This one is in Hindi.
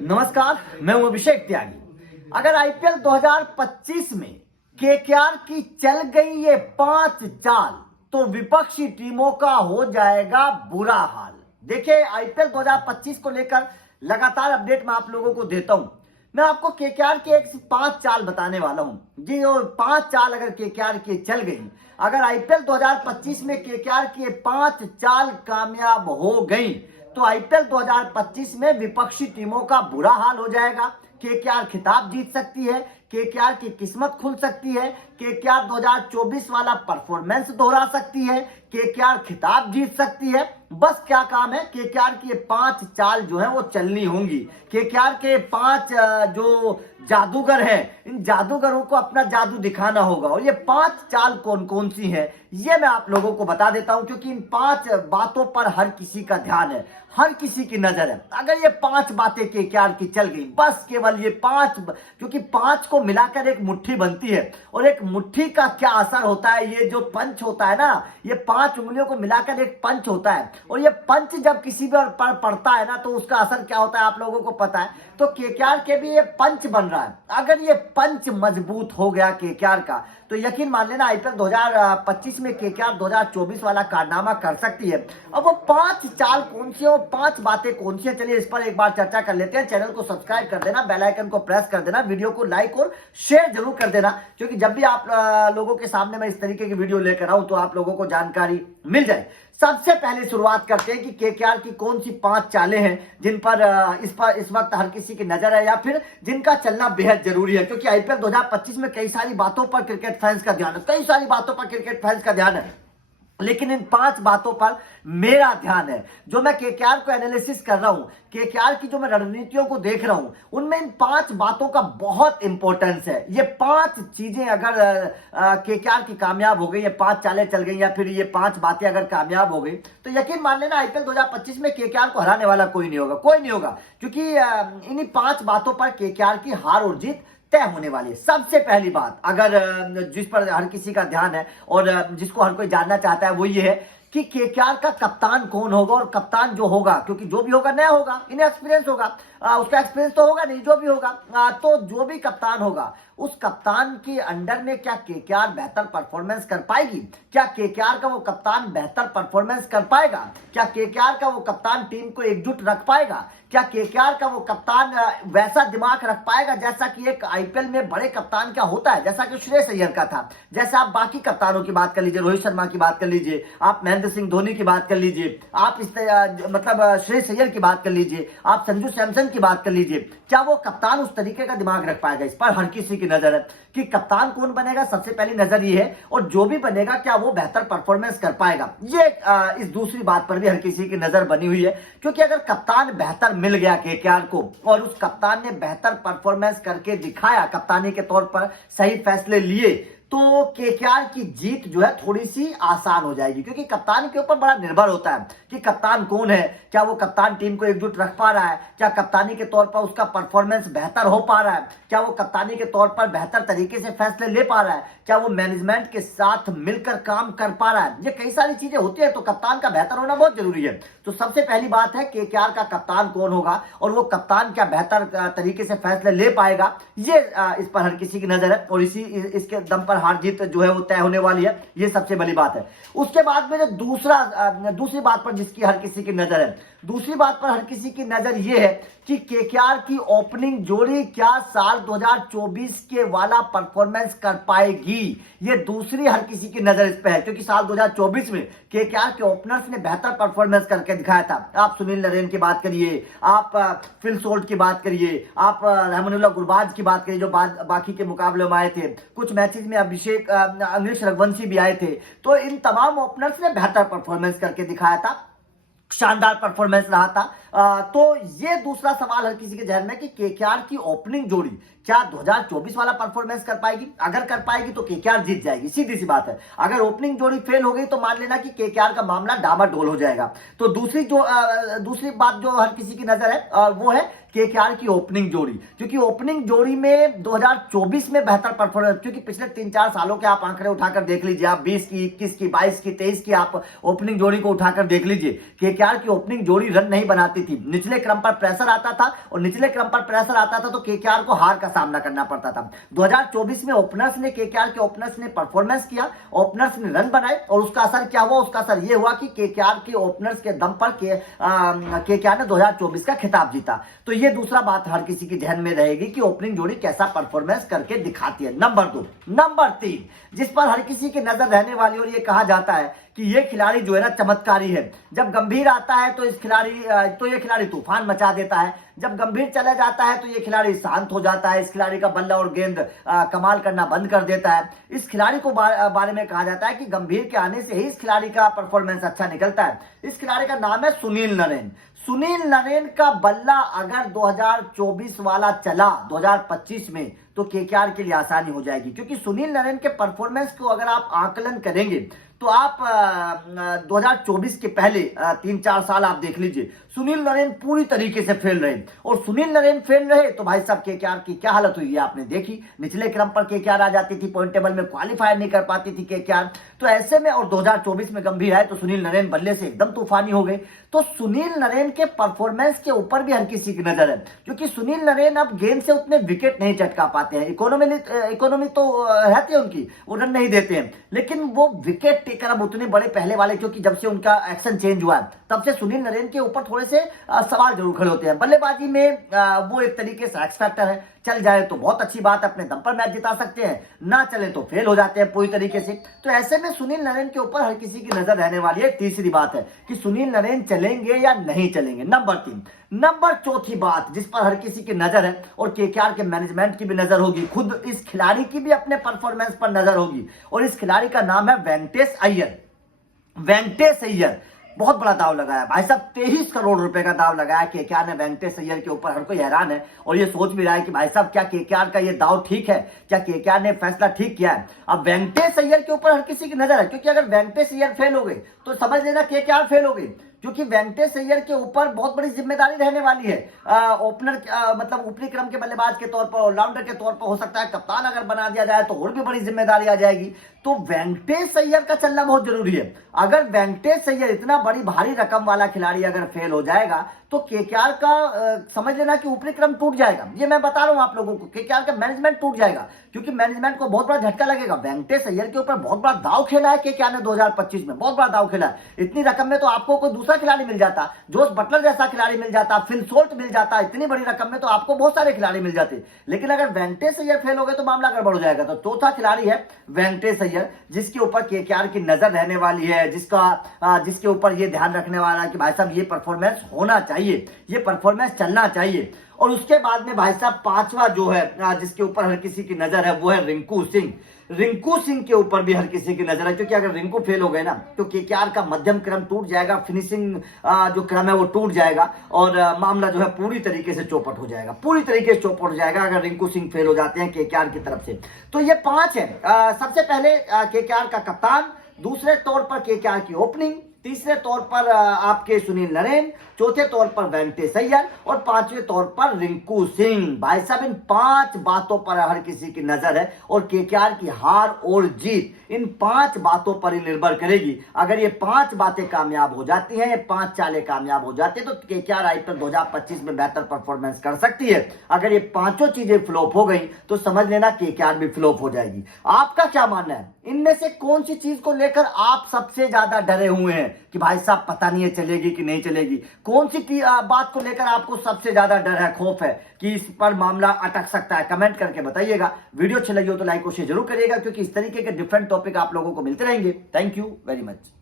नमस्कार, मैं हूं अभिषेक त्यागी। अगर आईपीएल 2025 में केकेआर की चल गई ये 5 चाल तो विपक्षी टीमों का हो जाएगा बुरा हाल। देखिए, आईपीएल 2025 को लेकर लगातार अपडेट मैं आप लोगों को देता हूं। मैं आपको केकेआर के एक 5 चाल बताने वाला हूं जी। और 5 चाल अगर केकेआर की चल गई, अगर आईपीएल 2025 में केकेआर की 5 चाल कामयाब हो गई तो आईपीएल 2025 में विपक्षी टीमों का बुरा हाल हो जाएगा। केकेआर खिताब जीत सकती है, केकेआर की किस्मत खुल सकती है, केकेआर 2024 वाला परफॉर्मेंस दोहरा सकती है, केकेआर खिताब जीत सकती है। बस क्या काम है, केकेआर की ये 5 चाल जो है वो चलनी होंगी। केकेआर के 5 जो जादूगर हैं, इन जादूगरों को अपना जादू दिखाना होगा। और ये 5 चाल कौन कौन सी हैं ये मैं आप लोगों को बता देता हूं, क्योंकि इन 5 बातों पर हर किसी का ध्यान है, हर किसी की नजर है। अगर ये 5 बातें केकेआर की चल गई, बस केवल ये 5, क्योंकि 5 को मिलाकर एक मुट्ठी बनती है। और एक मुट्ठी का क्या असर होता है, ये जो पंच होता है ना, ये 5 उंगलियों को मिलाकर एक पंच होता है। और ये पंच जब किसी पर पड़ता है ना, तो उसका असर क्या होता है आप लोगों को पता है। तो केकेआर के भी ये पंच बन रहा है। अगर ये पंच मजबूत हो गया केकेआर का, तो यकीन मान लेना आईपीएल 2025 में केकेआर 2024 वाला कारनामा कर सकती है। अब वो 5 चाल कौन सी है, वो 5 बातें कौन सी है, चलिए इस पर एक बार चर्चा कर लेते हैं। चैनल को सब्सक्राइब कर देना, बेल आइकन को प्रेस कर देना, वीडियो को लाइक और शेयर जरूर कर देना, क्योंकि जब भी आप लोगों के सामने मैं इस तरीके की वीडियो लेकर आऊं तो आप लोगों को जानकारी मिल जाए। सबसे पहले शुरुआत करते हैं कि केकेआर की कौन सी 5 चालें हैं जिन पर इस वक्त हर किसी की नजर है, या फिर जिनका चलना बेहद जरूरी है। क्योंकि आईपीएल 2025 में कई सारी बातों पर क्रिकेट फैंस का ध्यान है, कई सारी बातों पर क्रिकेट फैंस का ध्यान है, लेकिन इन 5 बातों पर मेरा ध्यान है। जो मैं केकेआर को एनालिसिस कर रहा हूं, केकेआर की जो मैं रणनीतियों को देख रहा हूं, उनमें इन 5 बातों का बहुत इंपॉर्टेंस है। ये 5 चीजें अगर केकेआर की कामयाब हो गई, ये 5 चालें चल गई, या फिर ये 5 बातें अगर कामयाब हो गई, तो यकीन मान लेना आईपीएल 2025 में केकेआर को हराने वाला कोई नहीं होगा, कोई नहीं होगा। क्योंकि इन्हीं 5 बातों पर केकेआर की हार और जीत तय होने वाली है। सबसे पहली बात, अगर जिस पर हर किसी का ध्यान है और जिसको हर कोई जानना चाहता है, वो ये है कि केकेआर का कप्तान कौन होगा। और कप्तान जो होगा, क्योंकि जो भी होगा नया होगा, इन्हें एक्सपीरियंस होगा, उसका एक्सपीरियंस तो होगा नहीं, जो भी होगा, तो जो भी कप्तान होगा, उस कप्तान के अंडर में क्या केकेआर बेहतर परफॉर्मेंस कर पाएगी? क्या केकेआर का वो कप्तान बेहतर परफॉर्मेंस कर पाएगा? क्या केकेआर का वो कप्तान टीम को एकजुट रख पाएगा? क्या केकेआर का वो कप्तान वैसा दिमाग रख पाएगा जैसा कि एक आईपीएल में बड़े कप्तान का होता है, जैसा कि श्रेयस अय्यर का था? जैसे आप बाकी कप्तानों की बात कर लीजिए, रोहित शर्मा की बात कर लीजिए, आप महेंद्र सिंह धोनी की बात कर लीजिए, आप मतलब श्रेयस अय्यर की बात कर लीजिए, आप संजू सैमसन की बात कर लीजिए। क्या वो कप्तान उस तरीके का दिमाग रख पाएगा? इस पर हर किसी की नजर है कि कप्तान कौन बनेगा। सबसे पहली नजर ये है, और जो भी बनेगा क्या वो बेहतर परफॉर्मेंस कर पाएगा? ये इस दूसरी बात पर भी हर किसी की नजर बनी हुई है। क्योंकि अगर कप्तान बेहतर मिल गया केकेआर को, और उस कप्तान ने बेहतर परफॉर्मेंस करके दिखाया, कप्तानी के तौर पर सही फैसले लिए, तो केकेआर की जीत जो है थोड़ी सी आसान हो जाएगी। क्योंकि कप्तान के ऊपर बड़ा निर्भर होता है कि कप्तान कौन है, क्या वो कप्तान टीम को एकजुट रख पा रहा है, क्या कप्तानी के तौर पर उसका परफॉर्मेंस बेहतर हो पा रहा है, क्या वो कप्तानी के तौर पर बेहतर तरीके से फैसले ले पा रहा है, क्या वो मैनेजमेंट के साथ मिलकर काम कर पा रहा है। ये कई सारी चीजें होती है, तो कप्तान का बेहतर होना बहुत जरूरी है। तो सबसे पहली बात है केकेआर का कप्तान कौन होगा, और वो कप्तान क्या बेहतर तरीके से फैसले ले पाएगा, ये इस पर हर किसी की नजर है। और इसके दम पर हार जीत जो है वो तय होने वाली है, ये सबसे बड़ी बात है। उसके बाद में जो दूसरी बात पर जिसकी हर किसी की नजर है, दूसरी बात पर हर किसी की नजर ये है कि केकेआर की ओपनिंग जोड़ी क्या साल 2024 के वाला परफॉर्मेंस कर पाएगी। ये दूसरी हर किसी की नजर इस पे है, क्योंकि साल 2024 में केकेआर के ओपनर्स ने बेहतर परफॉर्मेंस करके दिखाया था। आप सुनील नरेन की बात करिए, आप फिल सोल्ट की बात करिए, आप रहमानुल्लाह गुरबाज की बात करिए, जो बाकी के मुकाबले में आए थे। कुछ मैचेस में अंग्रेज रघुवंशी भी आए थे। तो इन तमाम ओपनर्स ने बेहतर परफॉर्मेंस करके दिखाया था, शानदार परफॉर्मेंस रहा था। तो ये दूसरा सवाल हर किसी के जहन में कि केकेआर की ओपनिंग जोड़ी क्या 2024 वाला परफॉर्मेंस कर पाएगी? अगर कर पाएगी तो केकेआर जीत जाएगी, सीधी सी बात है। अगर ओपनिंग जोड़ी फेल हो गई तो मान लेना कि केकेआर का मामला डामाडोल हो जाएगा। तो दूसरी बात जो हर किसी की नजर है वो है केकेआर की ओपनिंग जोड़ी, क्योंकि ओपनिंग जोड़ी में 2024 में बेहतर परफॉर्मेंस, क्योंकि पिछले 3-4 सालों के आप आंकड़े उठाकर देख लीजिए, आप 20 की, 21 की, 22 की, 23 की आप ओपनिंग जोड़ी को उठाकर देख लीजिए। केकेआर की ओपनिंग जोड़ी रन नहीं बनाती थी, निचले क्रम पर प्रेशर आता था, और निचले क्रम पर प्रेशर आता था तो केकेआर को हार का सामना करना पड़ता था। 2024 में ओपनर्स ने, केकेआर के ओपनर्स ने परफॉर्मेंस किया, ओपनर्स ने रन बनाए, और उसका असर क्या हुआ? उसका असर यह हुआ कि केकेआर के ओपनर्स के दम पर केकेआर ने 2024 का खिताब जीता। तो ये दूसरा बात हर किसी की ध्यान में रहेगी कि ओपनिंग जोड़ी कैसा परफॉर्मेंस करके दिखाती है। नंबर 2, नंबर 3 जिस पर हर किसी की नजर रहने वाली, और ये कहा जाता है कि ये खिलाड़ी जो है ना चमत्कारी है। जब गंभीर आता है तो ये खिलाड़ी तूफान मचा देता है, जब गंभीर चला जाता है तो ये खिलाड़ी शांत हो जाता है, इस खिलाड़ी का बल्ला और गेंद कमाल करना बंद कर देता है। इस खिलाड़ी को बारे में कहा जाता है कि गंभीर के आने से ही इस खिलाड़ी का परफॉर्मेंस अच्छा निकलता है। इस खिलाड़ी का नाम है सुनील नरेन। सुनील नरेन का बल्ला अगर 2024 वाला चला 2025 में तो केकेआर के लिए आसानी हो जाएगी, क्योंकि सुनील नरेन के परफॉर्मेंस को अगर आप आकलन करेंगे तो आप 2024 के पहले 3-4 साल आप देख लीजिए, सुनील नरेन पूरी तरीके से फेल रहे, और सुनील नरेन फेल रहे तो भाई साहब केकेआर की क्या हालत हुई है आपने देखी। निचले क्रम पर केकेआर आ जाती थी, पॉइंट टेबल में क्वालिफाई नहीं कर पाती थी केकेआर। तो ऐसे में, और 2024 में गंभीर आए तो सुनील नरेन बल्ले से एकदम तूफानी हो गए। तो सुनील नरेन के परफॉर्मेंस के ऊपर भी हर किसी की नजर है, क्योंकि सुनील नरेन अब गेंद से उतने विकेट नहीं चटका पाते हैं। इकोनॉमी तो रहती है उनकी, वो रन नहीं देते हैं, लेकिन वो विकेट टेकर अब उतने बड़े पहले वाले, क्योंकि जब से उनका एक्शन चेंज हुआ तब से सुनील नरेन के ऊपर थोड़े से सवाल जरूर खड़े होते हैं। बल्लेबाजी में वो एक तरीके से एक्स फैक्टर है, चल जाए तो बहुत अच्छी बात, अपने दम पर मैच जिता सकते हैं, ना चले तो फेल हो जाते हैं पूरी तरीके से। तो ऐसे में सुनील नरेन के ऊपर हर किसी की नजर रहने वाली है। तीसरी बात है कि सुनील नरेन चलेंगे या नहीं चलेंगे। नंबर 3, नंबर चौथी बात जिस पर हर किसी की नजर है, और केकेआर के मैनेजमेंट की भी नजर होगी, खुद इस खिलाड़ी की भी अपने परफॉर्मेंस पर नजर होगी, और इस खिलाड़ी का नाम है वेंकटेश अय्यर। वेंकटेश अय्यर बहुत बड़ा दाव लगाया भाई साहब, 23 करोड़ रुपए का दाव लगाया केकेआर ने वेंकटेश अय्यर के ऊपर। हर कोई हैरान है और ये सोच भी रहा है कि भाई साहब क्या केकेआर का ये दाव ठीक है, क्या केकेआर ने फैसला ठीक किया है। अब वेंकटेश अय्यर के ऊपर हर किसी की नजर है, क्योंकि अगर वेंकटेश अय्यर फेल हो गए तो समझ लेना केकेआर फेल हो गई, क्योंकि वेंकटेश अय्यर के ऊपर बहुत बड़ी जिम्मेदारी रहने वाली है। ओपनर मतलब ऊपरी क्रम के बल्लेबाज के तौर पर, ऑलराउंडर के तौर पर, हो सकता है कप्तान अगर बना दिया जाए तो और भी बड़ी जिम्मेदारी आ जाएगी। तो वेंकटेश अय्यर का चलना बहुत जरूरी है। अगर वेंकटेश अय्यर इतना बड़ी भारी रकम वाला खिलाड़ी अगर फेल हो जाएगा तो केकेआर का समझ लेना कि ऊपरी क्रम टूट जाएगा। ये मैं बता रहा हूं आप लोगों को, केकेआर का मैनेजमेंट टूट जाएगा, क्योंकि मैनेजमेंट को बहुत बड़ा झटका लगेगा। वेंकटेश अय्यर के ऊपर बहुत बड़ा दाव खेला है केकेआर ने 2025 में, बहुत बड़ा दाव खेला है। इतनी रकम में तो आपको कोई दूसरा खिलाड़ी मिल जाता, जोस बटलर जैसा खिलाड़ी मिल जाता, फिल सोल्ट मिल जाता, इतनी बड़ी रकम में तो आपको बहुत सारे खिलाड़ी मिल जाते। लेकिन अगर वेंकटेश अय्यर फेल हो गए तो मामला गड़बड़ हो जाएगा। तो चौथा खिलाड़ी है वेंकटेश अय्यर, जिसके ऊपर केकेआर की नजर रहने वाली है, जिसके ऊपर ये ध्यान रखने वाला है कि भाई साहब ये परफॉर्मेंस होना चाहिए, ये परफॉर्मेंस चलना चाहिए। और उसके बाद में भाई साहब पांचवा जो है जिसके ऊपर हर किसी की नजर है वो है रिंकू सिंह। रिंकू सिंह के ऊपर भी हर किसी की नजर है, क्योंकि अगर रिंकू फेल हो गए ना तो केकेआर का मध्यम क्रम टूट जाएगा, फिनिशिंग जो क्रम है वो टूट जाएगा, और मामला जो है पूरी तरीके से चौपट हो जाएगा, पूरी तरीके से चौपट हो जाएगा अगर रिंकू सिंह फेल हो जाते हैं केकेआर की तरफ से। तो ये 5 है। सबसे पहले केकेआर का कप्तान, दूसरे तौर पर केकेआर की ओपनिंग, तीसरे तौर पर आपके सुनील नरेन, चौथे तौर पर वेंकटेश अय्यर, और पांचवें तौर पर रिंकू सिंह। भाई साहब इन 5 बातों पर हर किसी की नजर है, और केकेआर की हार और जीत इन 5 बातों पर ही निर्भर करेगी। अगर ये 5 बातें कामयाब हो जाती हैं, ये 5 चालें कामयाब हो जाती है, तो केकेआर आईपीएल 2025 में बेहतर परफॉर्मेंस कर सकती है। अगर ये 5 चीजें फ्लॉप हो गई तो समझ लेना केकेआर भी फ्लॉप हो जाएगी। आपका क्या मानना है, इनमें से कौन सी चीज को लेकर आप सबसे ज्यादा डरे हुए हैं कि भाई साहब पता नहीं है चलेगी कि नहीं चलेगी? कौन सी बात को लेकर आपको सबसे ज्यादा डर है, खौफ है कि इस पर मामला अटक सकता है? कमेंट करके बताइएगा। वीडियो अच्छी लगी हो तो लाइक और शेयर जरूर करिएगा, क्योंकि इस तरीके के डिफरेंट टॉपिक आप लोगों को मिलते रहेंगे। Thank you very much.